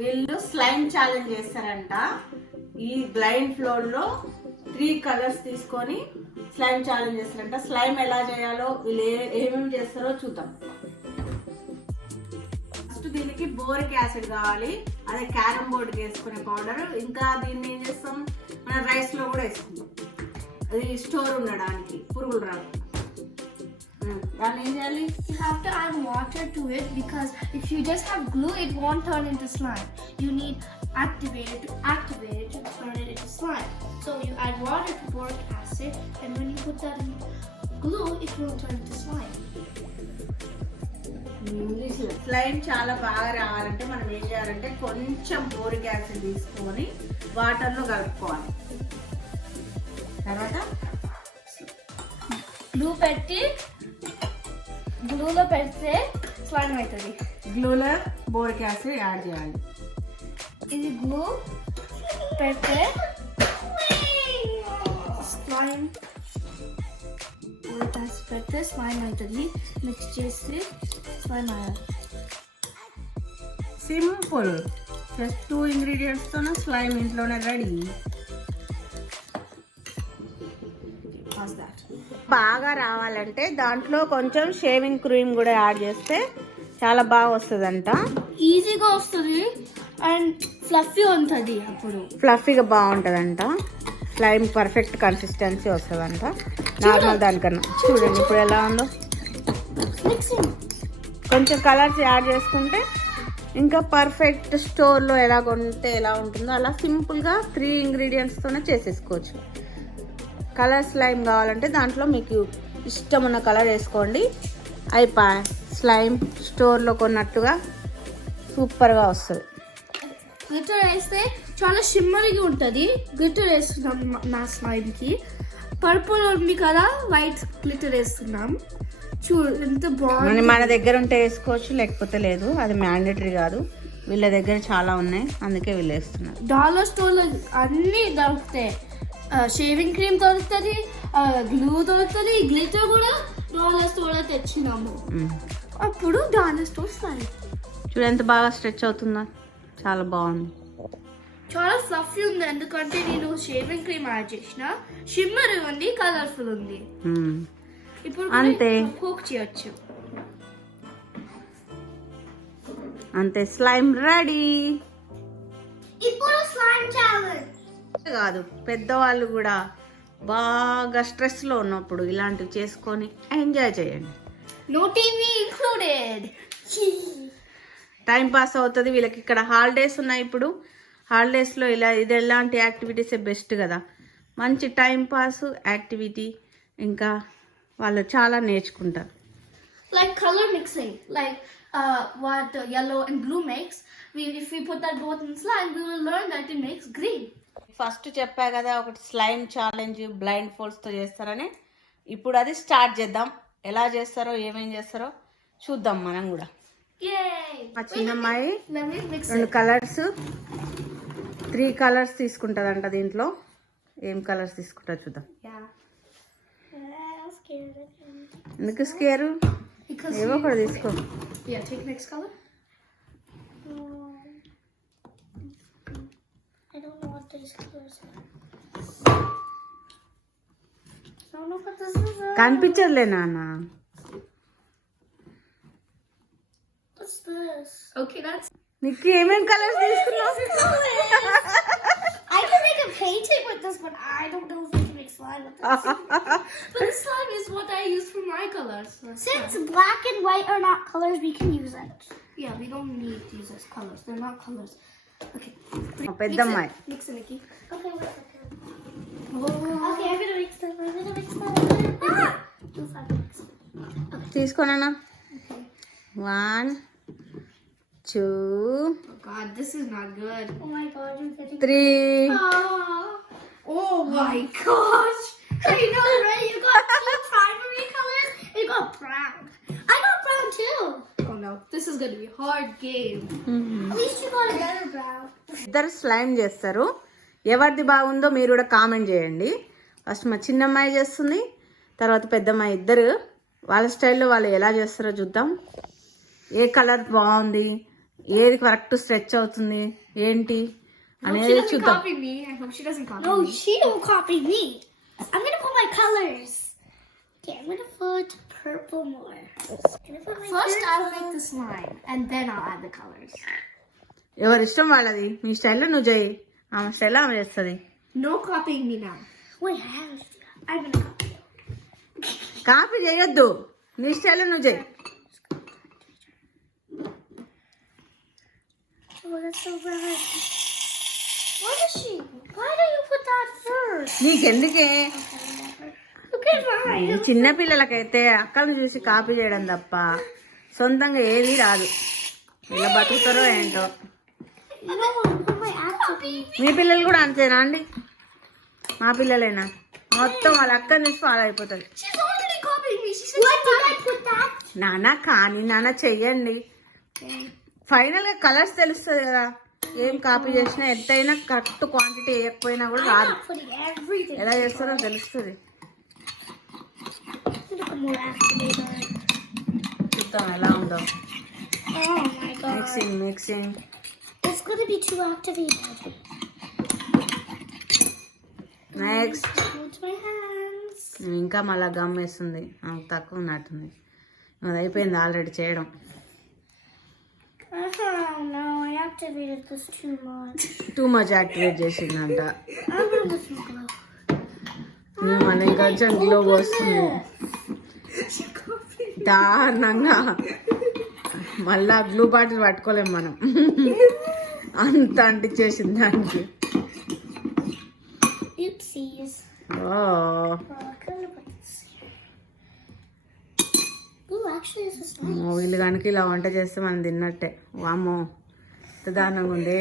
వీళ్ళు slime challenge చేస్తారంట. ఈ గ్లైడ్ ఫ్లోర్ లో 3 కలర్స్ తీసుకొని స్లైమ్ ఛాలెంజ్ చేస్తారంట. స్లైమ్ ఎలా చేయాలో వీళ్ళు ఏమేమి చేస్తారో చూద్దాం. ఫస్ట్ దీనికి బోరిక్ యాసిడ్ కావాలి, అదే క్యారమ్ బోర్డ్ వేసుకునే పౌడర్. ఇంకా దీన్ని ఏం చేస్తాం, మన రైస్ లో కూడా వేసుకుంటాం, అది స్టోర్ ఉండడానికి, పురుగులు రావు. దాన్ని ఏం చేయాలి? You have to add water to it because if you just have glue, it won't turn into slime. You need activator to activate it to turn it into slime. So you add water to boric acid, and when you put that in glue, it will turn into slime. Slime చాలా బాగా రావాలంటే మనం ఏం చేయాలంటే కొంచెం boric acid తీసుకొని వాటర్ లో కలుపుకోవాలి. తర్వాత గ్లూ పెట్టి గ్లూలో పెడితే స్లైమ్ అవుతుంది. గ్లూలో బోరిక్ యాసిడ్ యాడ్ చేయాలి. ఇది గ్లూ పెడితే స్లైమ్, బోరిక్ యాసిడ్ పెడితే స్లైమ్ అవుతుంది. మిక్స్ చేసి స్లైమ్ అయ్యాలి. సింపుల్, జస్ట్ 2 ఇంగ్రీడియంట్స్ తోనే స్లైమ్ ఇంట్లోనే రెడీ. బాగా రావాలంటే దాంట్లో కొంచెం షేవింగ్ క్రీమ్ కూడా యాడ్ చేస్తే చాలా బాగా వస్తుందంట. ఈజీగా వస్తుంది అండ్ ఫ్లఫీ ఉంటుంది. అప్పుడు ఫ్లఫీగా బాగుంటుందంట. స్లైమ్ పర్ఫెక్ట్ కన్సిస్టెన్సీ వస్తుందంట నార్మల్ దానికన్నా. చూడండి ఇప్పుడు ఎలా ఉందో. కొంచెం కలర్స్ యాడ్ చేసుకుంటే ఇంకా పర్ఫెక్ట్ స్టోర్లో ఎలా కొంటే ఎలా ఉంటుందో అలా సింపుల్గా 3 ఇంగ్రీడియంట్స్తోనే చేసేసుకోవచ్చు. కలర్ స్లైమ్ కావాలంటే దాంట్లో మీకు ఇష్టం ఉన్న కలర్ వేసుకోండి, అయిపోయి స్లైమ్ స్టోర్లో కొన్నట్టుగా సూపర్గా వస్తుంది. గ్లిటర్ వేస్తే చాలా షిమ్మరీగా ఉంటుంది. గ్లిటర్ వేస్తున్నాం నా స్లైమ్కి. పర్పుల్ ఉంది కదా, వైట్ గ్లిటర్ వేస్తున్నాం. చూడు ఎంత బాగుంది. మన దగ్గర ఉంటే వేసుకోవచ్చు, లేకపోతే లేదు, అది మ్యాండేటరీ కాదు. వీళ్ళ దగ్గర చాలా ఉన్నాయి, అందుకే వీళ్ళు వేస్తున్నారు. డాలర్ స్టోర్లో అన్నీ దొరుకుతాయి. షేవింగ్ క్రీమ్ దొరుకుతుంది, గ్లూ దొరుకుతుంది, గ్లిటర్ కూడా డాలర్ స్టోర్లో తెచ్చినాము. అప్పుడు డాలర్ స్టోర్ స్లైమ్ చూడు ఎంత బాగా స్ట్రెచ్ అవుతుందా, చాలా బాగుంది. చాలా ఫ్లఫీ ఉంది ఎందుకంటే నేను షేవింగ్ క్రీమ్ యాడ్ చేసిన. షిమ్మర్ ఉంది, కలర్ఫుల్ ఉంది. ఇప్పుడు అంతే, కుక్ చేయొచ్చు. అంతే, స్లైమ్ రెడీ. ఇప్పుడు స్లైమ్ ఛాలెంజ్ కాదు, పెద్దవాళ్ళు కూడా బాగా స్ట్రెస్లో ఉన్నప్పుడు ఇలాంటివి చేసుకొని ఎంజాయ్ చేయండి. No TV included. Time pass అవుతుంది వీళ్ళకి. ఇక్కడ హాలిడేస్ ఉన్నాయి, ఇప్పుడు హాలిడేస్లో ఇది ఎలాంటి యాక్టివిటీస్ బెస్ట్ కదా. మంచి టైం పాస్ యాక్టివిటీ, ఇంకా వాళ్ళు చాలా నేర్చుకుంటారు. Like color mixing, like what yellow and blue makes. If we put that both in slime, we will learn that it makes green. First చెప్పా కదా ఒకటి స్లైమ్ ఛాలెంజ్ బ్లైండ్ ఫోల్డ్స్తో చేస్తారని. ఇప్పుడు అది స్టార్ట్ చేద్దాం. ఎలా చేస్తారో ఏమేం చేస్తారో చూద్దాం మనం కూడా. మా చిన్నమ్మాయి 2 కలర్స్ 3 కలర్స్ తీసుకుంటుందంట. దీంట్లో ఏం కలర్స్ తీసుకుంటారో చూద్దాం. ఎందుకు స్కేరు, ఏవో కూడా తీసుకో. Take next color. I don't know what these colors are. I don't know what this is. కనిపించదులే నాన్న. What's this? Okay, that's. నీకు ఏమేం కలర్స్ తీసుకున్నావు? I can make a painting with this, but I don't know if we can make slime with this. But the slime is what I use for my colors. Since black and white are not colors, we can use it. Yeah, we don't need to use as colors. They're not colors. Okay. పెద్దమ్మాయి. Mix it, Nikki. Okay, wait a second. Oh. Okay, I'm gonna mix them. Ah! Too fast. తీసుకోనా? 1 2 Oh God, this is not good. Oh my God, you're getting 3. Oh my gosh! I know, right? You got 2 primary colors. You got brown. I got brown too. Oh no, this is gonna be a hard game. At least you got a better brown. ఇద్దరు స్లైమ్ చేస్తారు. ఎవరిది బాగుందో మీరు కూడా కామెంట్ చేయండి. ఫస్ట్ మా చిన్నమ్మాయి చేస్తుంది, తర్వాత పెద్దమ్మాయి. ఇద్దరు వాళ్ళ స్టైల్లో వాళ్ళు ఎలా చేస్తారో చూద్దాం. ఏ కలర్ బాగుంది, ఏది కరెక్ట్ స్ట్రెచ్ అవుతుంది ఏంటి అనేది చూద్దాం. copy me. I hope she doesn't copy me. No, she don't copy me. I'm gonna put my colors. Okay, I'm gonna put purple more. First, I'll make the slime, and then I'll add the colors. ఎవరి ఇష్టం వాళ్ళది. నీ స్టైల్లో నువ్వు చేయి, ఆమె స్టైల్లో ఆమె చేస్తుంది. No copying me now. Wait, I'm gonna copy you. Copy చేయొద్దు, నీ స్టైల్లో నువ్వు చేయి. Oh, that's so red. What is she? Why do you put that first? నీకెందుకే? Look at mine. ఈ చిన్న పిల్లలకైతే అక్కలను చూసి కాపీ చేయడం తప్ప సొంతంగా ఏది రాదు. ఇలా బతుకుతారో ఏంటో. No, put my copy. మీ పిల్లలు కూడా అంతేనా అండి? మా పిల్లలేనా? మొత్తం వాళ్ళ అక్కని చూసి ఫాలో అయిపోతుంది. She's already copying me. She said, what did I put that? నాన్న కానీ నాన్న చెయ్యండి. ఫైనల్ గా కలర్స్ తెలుస్తుంది కదా. ఏం కాపీ చేసినా ఎంతైనా కరెక్ట్ క్వాంటిటీ వేయకపోయినా కూడా I'm రాదు. not putting everything. ఎలా చేస్తారో తెలుస్తుంది. Look more activator. చూద్దాం ఎలా ఉందో. Oh my god. Mixing It's gonna be too activated. Next. Hold my hands. ఇంకా మళ్ళా గమ్ వేస్తుంది. తక్కువ ఉన్నట్టుంది. అది అయిపోయింది ఆల్రెడీ చేయడం. No, I activated this too much. Too much activate చేసిందంట. I'm gonna do some glow. మనం కొంచెం గ్లో వస్తుంది దారుణంగా. మళ్ళా గ్లూ బాటిల్ పట్టుకోలేం మనం. అంత అంటించేసింది దానికి. Oopsies. ఓ Ooh, actually this is nice. వీళ్ళు కనుక ఇలా వంట చేస్తే మనం తిన్నట్టే. వామ్మో ఎంత దారుణంగా ఉంది.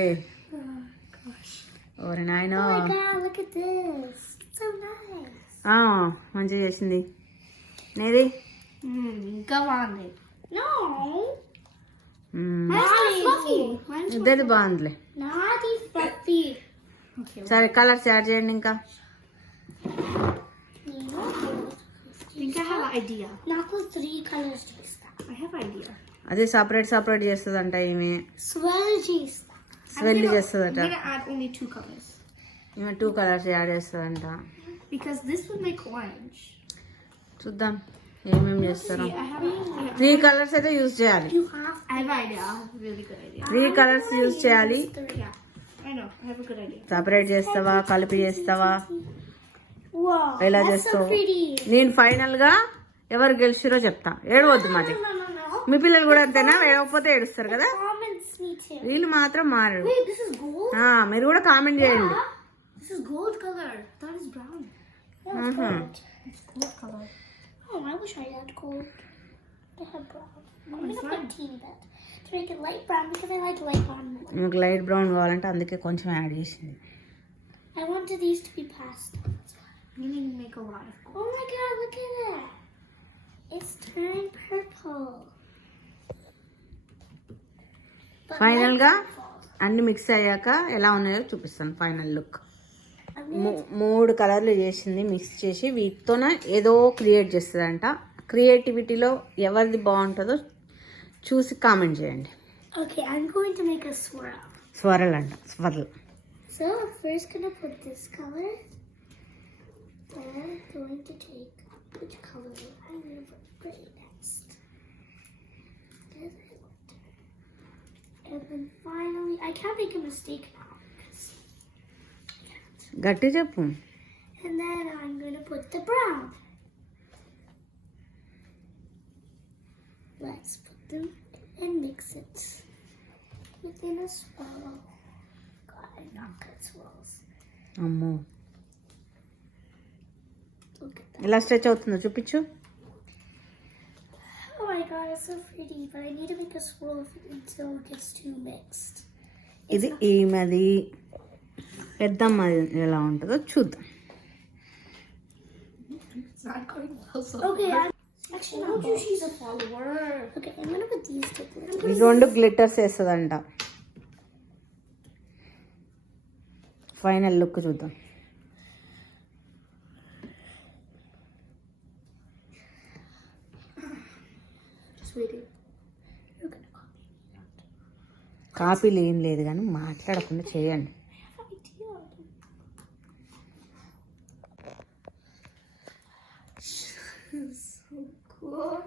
ఓరి నాయనో. Oh my god, look at this. It's so nice. మంచిగా చేసింది. నేది Go on it. No. Mine's fluffy. ఇద్దరిది బాగుందిలే. Naughty fluffy. Okay. సరే కలర్స్ యాడ్ చేయండి ఇంకా. I think I have an idea. Not with 3 colors చేస్తా. I have an idea. అదే సపరేట్ చేస్తుందంట ఈమె. Swirl చేస్తా. స్వెల్ చేస్తుందట. I'm gonna add only 2 colors. ఈమె 2 కలర్స్ యాడ్ చేస్తుందంట. Because this would make orange. చూద్దాం ఏమేమి చేస్తారో. See, I have an idea. 3 కలర్స్ అయితే యూజ్ చేయాలి. I have an idea. I have a really good idea. 3 colours use చేయాలి. Yeah. I know. I have a good idea. Separate చేస్తావా కలిపి చేస్తావా Wow. ఎలా That's so చేస్తావు? pretty. నేను ఫైనల్ గా ఎవరు గెలిచిరో చెప్తా. ఏడవద్దు మరి. No. మీ పిల్లలు కూడా అంతేనా? ఏడవకపోతే ఏడుస్తారు కదా. Comments me too. వీళ్ళు మాత్రం మారరు. Wait, this is gold? మీరు కూడా కామెంట్ చేయండి. This is gold color. That is brown. Yeah, it's gold. It's gold color. Oh, I wish I had gold. I have brown. I'm gonna put a teeny bit to make it light brown because I like light brown more. మీకు light brown కావాలంటే అందుకే కొంచెం యాడ్ చేసింది. I wanted these to be pastel. That's why. You need to make a lot of gold. Oh my god, look at that. It's turned purple. But final light గా purple. అన్ని మిక్స్ అయ్యాక ఎలా ఉన్నాయో చూపిస్తాను ఫైనల్ లుక్. I'm gonna 3 కలర్లు చేసింది మిక్స్ చేసి వీటితోన ఏదో క్రియేట్ చేస్తుందంట. క్రియేటివిటీలో ఎవరిది బాగుంటుందో చూసి కామెంట్ చేయండి. Okay, I'm going to make a swirl. స్వరల్ అంట స్వరల్. So I'm first gonna put this color. Then I'm going to take which color I'm gonna put gray next. And then finally, I can't make a mistake now because I can't. గట్టి చెప్పు. And then I'm gonna put the brown. Let's put them and mix it within a swirl. God, I'm not good at swirls. అమ్మో Look at that. ఎలా స్ట్రెచ్ అవుతుందో చూపించు. Oh my god, it's so pretty, but I need to make a swirl until it gets too mixed. ఇది ఈమెది పెద్దమ్మది ఎలా ఉంటుందో చూద్దాం. It's not going well so okay, actually, I told you she's a follower. Okay, I'm gonna put these two glitters. ఈ 2 గ్లిటర్స్ వేస్తుందంట. Final look చూద్దాం. Just waiting. You're gonna copy me. కాపీలు ఏం లేదు కానీ మాట్లాడకుండా చేయండి. So cool.